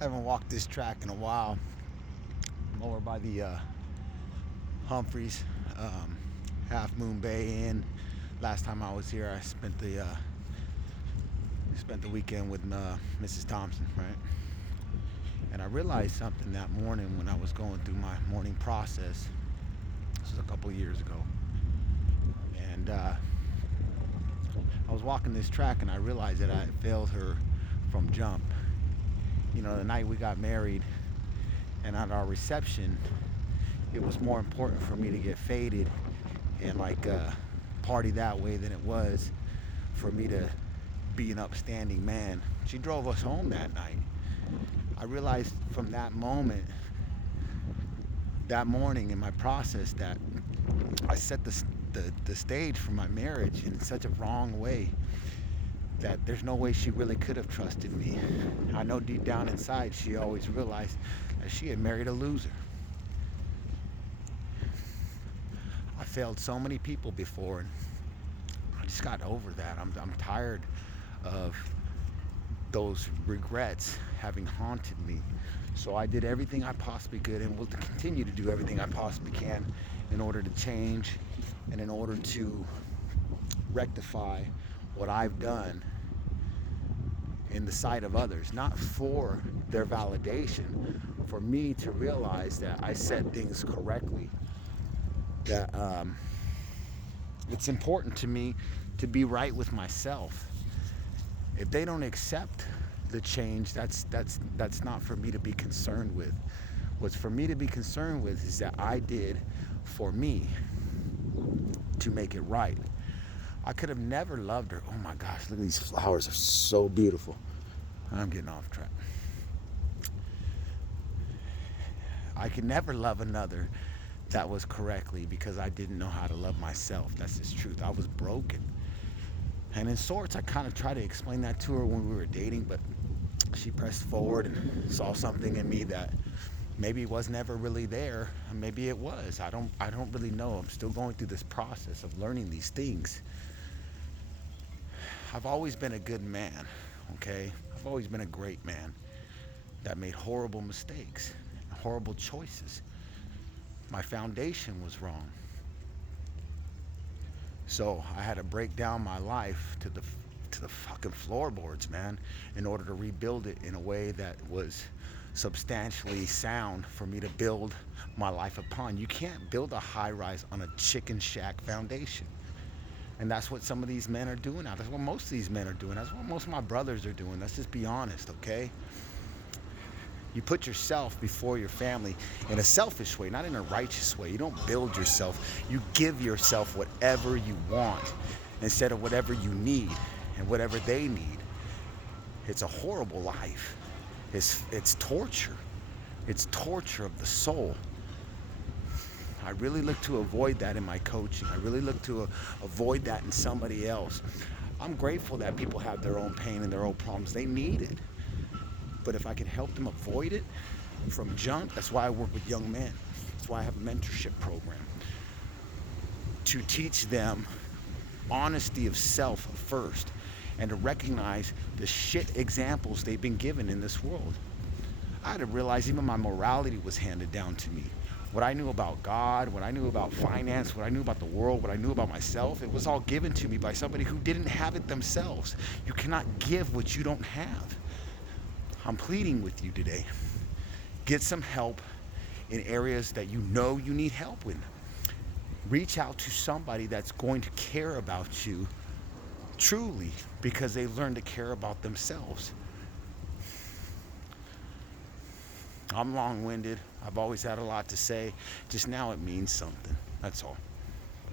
I haven't walked this track in a while. I'm over by the Humphreys, um, Half Moon Bay Inn. Last time I was here, I spent the weekend with Mrs. Thompson, right? And I realized something that morning when I was going through my morning process. This was a couple of years ago, and I was walking this track, and I realized that I had failed her from jump. You know, the night we got married, and at our reception, it was more important for me to get faded and party that way than it was for me to be an upstanding man. She drove us home that night. I realized from that morning in my process, that I set the stage for my marriage in such a wrong way that there's no way she really could have trusted me. I know deep down inside she always realized that she had married a loser. I failed so many people before, and I just got over that. I'm tired of those regrets having haunted me. So I did everything I possibly could and will continue to do everything I possibly can in order to change and in order to rectify what I've done in the sight of others, not for their validation, for me to realize that I said things correctly, that it's important to me to be right with myself. If they don't accept the change, that's not for me to be concerned with. What's for me to be concerned with is that I did for me to make it right. I could have never loved her. Oh my gosh, look at these flowers, are so beautiful. I'm getting off track. I could never love another that was correctly because I didn't know how to love myself. That's just truth. I was broken. And in sorts, I kind of tried to explain that to her when we were dating, but she pressed forward and saw something in me that maybe was never really there, and maybe it was. I don't really know. I'm still going through this process of learning these things. I've always been a good man, okay? I've always been a great man that made horrible mistakes, horrible choices. My foundation was wrong. So I had to break down my life to the fucking floorboards, man, in order to rebuild it in a way that was substantially sound for me to build my life upon. You can't build a high rise on a chicken shack foundation. And that's what some of these men are doing now. That's what most of these men are doing. That's what most of my brothers are doing. Let's just be honest, okay? You put yourself before your family in a selfish way, not in a righteous way. You don't build yourself. You give yourself whatever you want instead of whatever you need and whatever they need. It's a horrible life. It's torture. It's torture of the soul. I really look to avoid that in my coaching. I really look to avoid that in somebody else. I'm grateful that people have their own pain and their own problems. They need it. But if I can help them avoid it from junk, that's why I work with young men. That's why I have a mentorship program. To teach them honesty of self first and to recognize the shit examples they've been given in this world. I had to realize even my morality was handed down to me. What I knew about God, what I knew about finance, what I knew about the world, what I knew about myself, it was all given to me by somebody who didn't have it themselves. You cannot give what you don't have. I'm pleading with you today. Get some help in areas that you know you need help with. Reach out to somebody that's going to care about you truly because they've learned to care about themselves. I'm long-winded. I've always had a lot to say. Just now it means something. That's all.